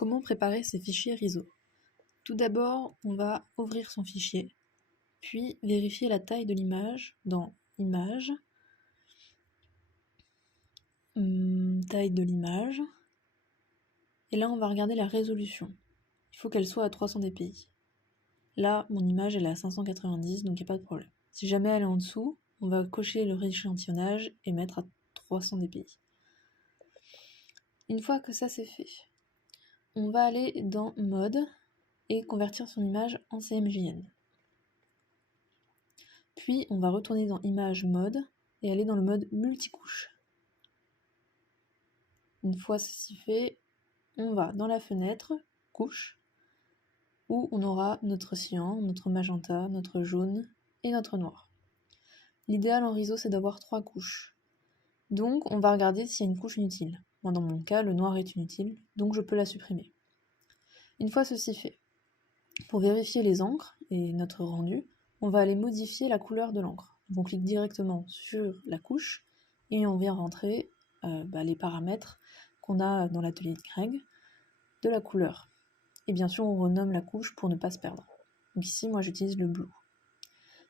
Comment préparer ces fichiers RISO? Tout d'abord, on va ouvrir son fichier, puis vérifier la taille de l'image dans Images, taille de l'image, et là on va regarder la résolution. Il faut qu'elle soit à 300 dpi. Là, mon image elle est à 590, donc il n'y a pas de problème. Si jamais elle est en dessous, on va cocher le rééchantillonnage et mettre à 300 dpi. Une fois que ça c'est fait, on va aller dans Mode et convertir son image en CMJN. Puis on va retourner dans Image Mode et aller dans le mode multicouche. Une fois ceci fait, on va dans la fenêtre couche où on aura notre cyan, notre magenta, notre jaune et notre noir. L'idéal en RISO c'est d'avoir 3 couches. Donc on va regarder s'il y a une couche inutile. Moi dans mon cas le noir est inutile, donc je peux la supprimer. Une fois ceci fait, pour vérifier les encres et notre rendu, on va aller modifier la couleur de l'encre. On clique directement sur la couche et on vient rentrer les paramètres qu'on a dans l'atelier de Greg de la couleur. Et bien sûr, on renomme la couche pour ne pas se perdre. Donc ici, moi, j'utilise le blue.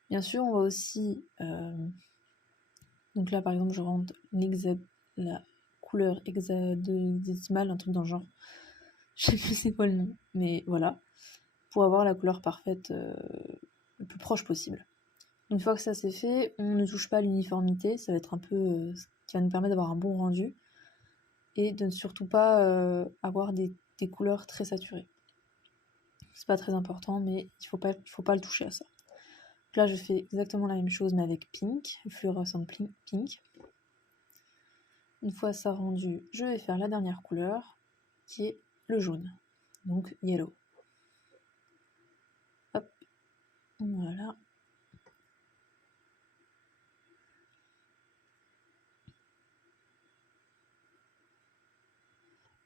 Bien sûr, on va aussi... donc là, par exemple, je rentre la couleur hexadécimale, un truc dans le genre. Je sais plus c'est quoi le nom, mais voilà. Pour avoir la couleur parfaite le plus proche possible. Une fois que ça c'est fait, on ne touche pas à l'uniformité, ça va être un peu ce qui va nous permettre d'avoir un bon rendu et de ne surtout pas avoir des couleurs très saturées. C'est pas très important, mais il faut pas le toucher à ça. Donc là je fais exactement la même chose mais avec pink, fluorescent pink. Une fois ça rendu, je vais faire la dernière couleur qui est le jaune, donc yellow. Hop, voilà.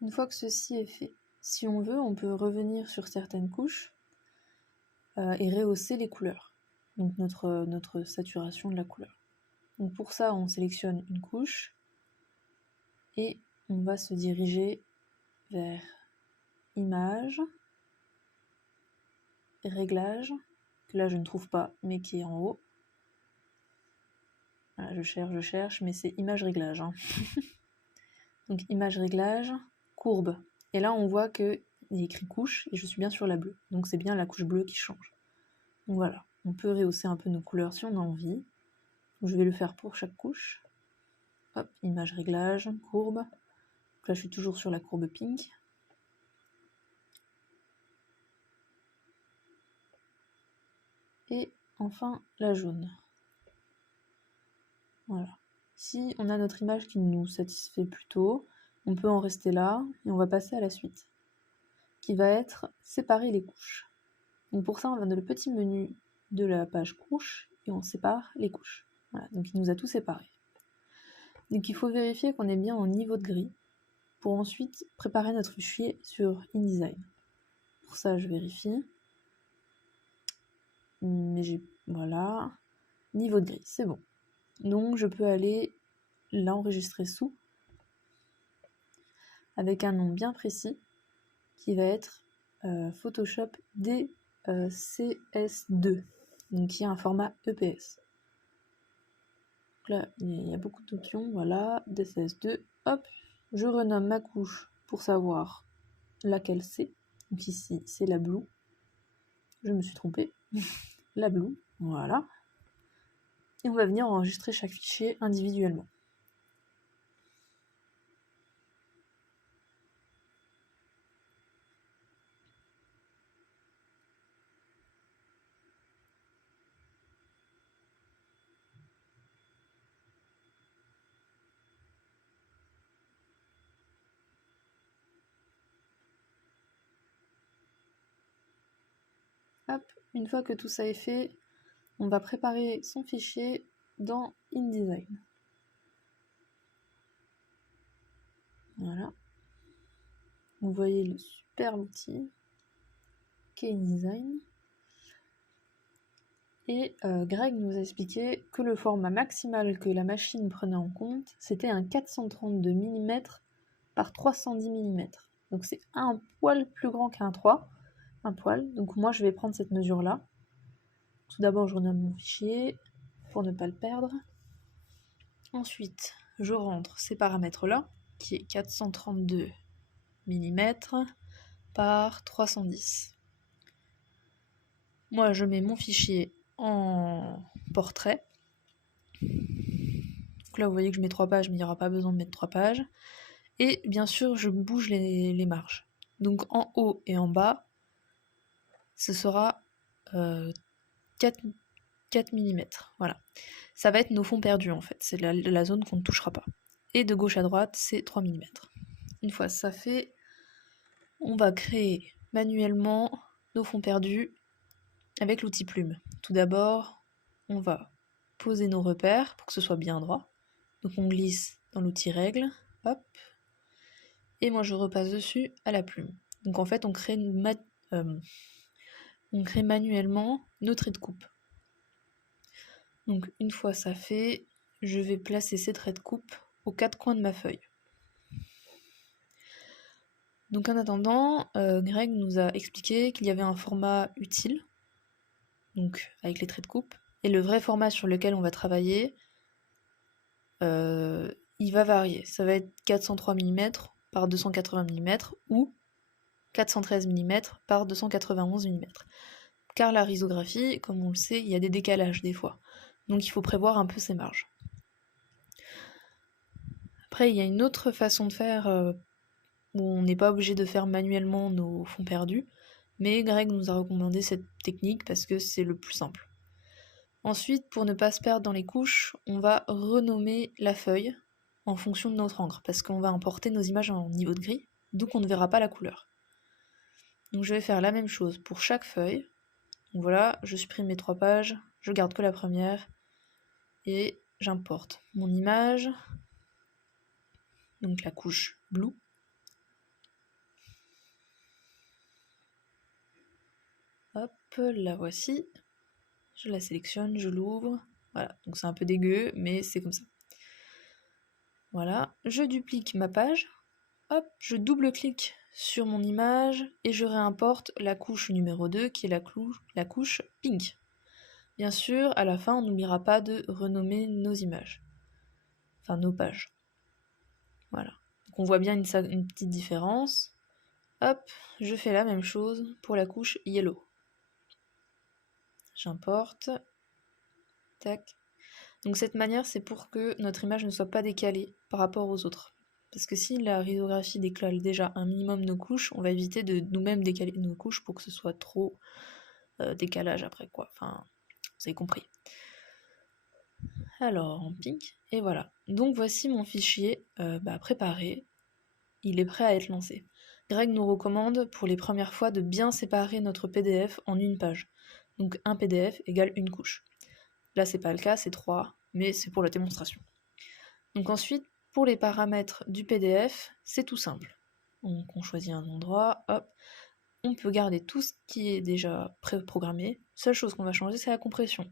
Une fois que ceci est fait, si on veut, on peut revenir sur certaines couches et rehausser les couleurs, donc notre saturation de la couleur. Donc pour ça, on sélectionne une couche et on va se diriger vers Images, Réglages, que là je ne trouve pas, mais qui est en haut. Voilà, je cherche, mais c'est Image Réglage. Hein. Donc Image Réglage, Courbe. Et là on voit qu'il y a écrit couche et je suis bien sur la bleue. Donc c'est bien la couche bleue qui change. Donc voilà, on peut rehausser un peu nos couleurs si on a envie. Donc je vais le faire pour chaque couche. Hop, image réglage, courbe. Donc là je suis toujours sur la courbe pink. Et enfin la jaune. Voilà. Si on a notre image qui nous satisfait plutôt, on peut en rester là et on va passer à la suite, qui va être séparer les couches. Donc pour ça on va dans le petit menu de la page couche et on sépare les couches. Voilà, donc il nous a tout séparé. Donc il faut vérifier qu'on est bien en niveau de gris pour ensuite préparer notre fichier sur InDesign. Pour ça je vérifie. Mais voilà, niveau de gris, c'est bon. Donc je peux aller l'enregistrer sous avec un nom bien précis qui va être Photoshop DCS2, donc qui a un format EPS. Donc là il y a beaucoup d'options, voilà, DCS2, hop, je renomme ma couche pour savoir laquelle c'est. Donc ici c'est la blue, je me suis trompée, la blue, voilà. Et on va venir enregistrer chaque fichier individuellement. Hop, une fois que tout ça est fait, on va préparer son fichier dans InDesign. Voilà. Vous voyez le super outil qu'est InDesign. Et Greg nous a expliqué que le format maximal que la machine prenait en compte, c'était un 432 mm par 310 mm. donc c'est un poil plus grand qu'un 3, un poil. Donc moi je vais prendre cette mesure-là. Tout d'abord je renomme mon fichier pour ne pas le perdre. Ensuite je rentre ces paramètres-là, qui est 432 mm par 310. Moi je mets mon fichier en portrait. Donc là vous voyez que je mets 3 pages, mais il n'y aura pas besoin de mettre 3 pages. Et bien sûr je bouge les marges. Donc en haut et en bas, ce sera 4 mm. Voilà. Ça va être nos fonds perdus en fait. C'est la zone qu'on ne touchera pas. Et de gauche à droite, c'est 3 mm. Une fois ça fait, on va créer manuellement nos fonds perdus avec l'outil plume. Tout d'abord, on va poser nos repères pour que ce soit bien droit. Donc on glisse dans l'outil règle, hop, et moi je repasse dessus à la plume. Donc en fait on crée manuellement nos traits de coupe. Donc une fois ça fait, je vais placer ces traits de coupe aux 4 coins de ma feuille. Donc en attendant, Greg nous a expliqué qu'il y avait un format utile, donc avec les traits de coupe, et le vrai format sur lequel on va travailler, il va varier. Ça va être 403 mm par 280 mm ou 413 mm par 291 mm. Car la risographie, comme on le sait, il y a des décalages des fois. Donc il faut prévoir un peu ces marges. Après, il y a une autre façon de faire où on n'est pas obligé de faire manuellement nos fonds perdus, mais Greg nous a recommandé cette technique parce que c'est le plus simple. Ensuite, pour ne pas se perdre dans les couches, on va renommer la feuille en fonction de notre encre, parce qu'on va importer nos images en niveau de gris, donc on ne verra pas la couleur. Donc je vais faire la même chose pour chaque feuille. Donc voilà, je supprime mes 3 pages, je garde que la première, et j'importe mon image, donc la couche blue. Hop, la voici. Je la sélectionne, je l'ouvre. Voilà, donc c'est un peu dégueu, mais c'est comme ça. Voilà, je duplique ma page. Hop, je double-clique sur mon image et je réimporte la couche numéro 2 qui est la couche pink. Bien sûr, à la fin, on n'oubliera pas de renommer nos images. Enfin, nos pages. Voilà. Donc on voit bien une petite différence. Hop, je fais la même chose pour la couche yellow. J'importe. Tac. Donc cette manière, c'est pour que notre image ne soit pas décalée par rapport aux autres. Parce que si la risographie décale déjà un minimum nos couches, on va éviter de nous-mêmes décaler nos couches pour que ce soit trop décalage après, quoi. Enfin, vous avez compris. Alors, en pink, et voilà. Donc voici mon fichier préparé. Il est prêt à être lancé. Greg nous recommande pour les premières fois de bien séparer notre PDF en une page. Donc un PDF égale une couche. Là, c'est pas le cas, c'est 3, mais c'est pour la démonstration. Donc ensuite, pour les paramètres du PDF, c'est tout simple. Donc on choisit un endroit, hop, on peut garder tout ce qui est déjà préprogrammé. Seule chose qu'on va changer, c'est la compression.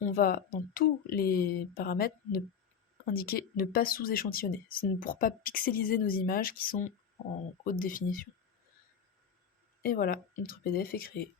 On va, dans tous les paramètres, indiquer ne pas sous-échantillonner. C'est pour pas pixeliser nos images qui sont en haute définition. Et voilà, notre PDF est créé.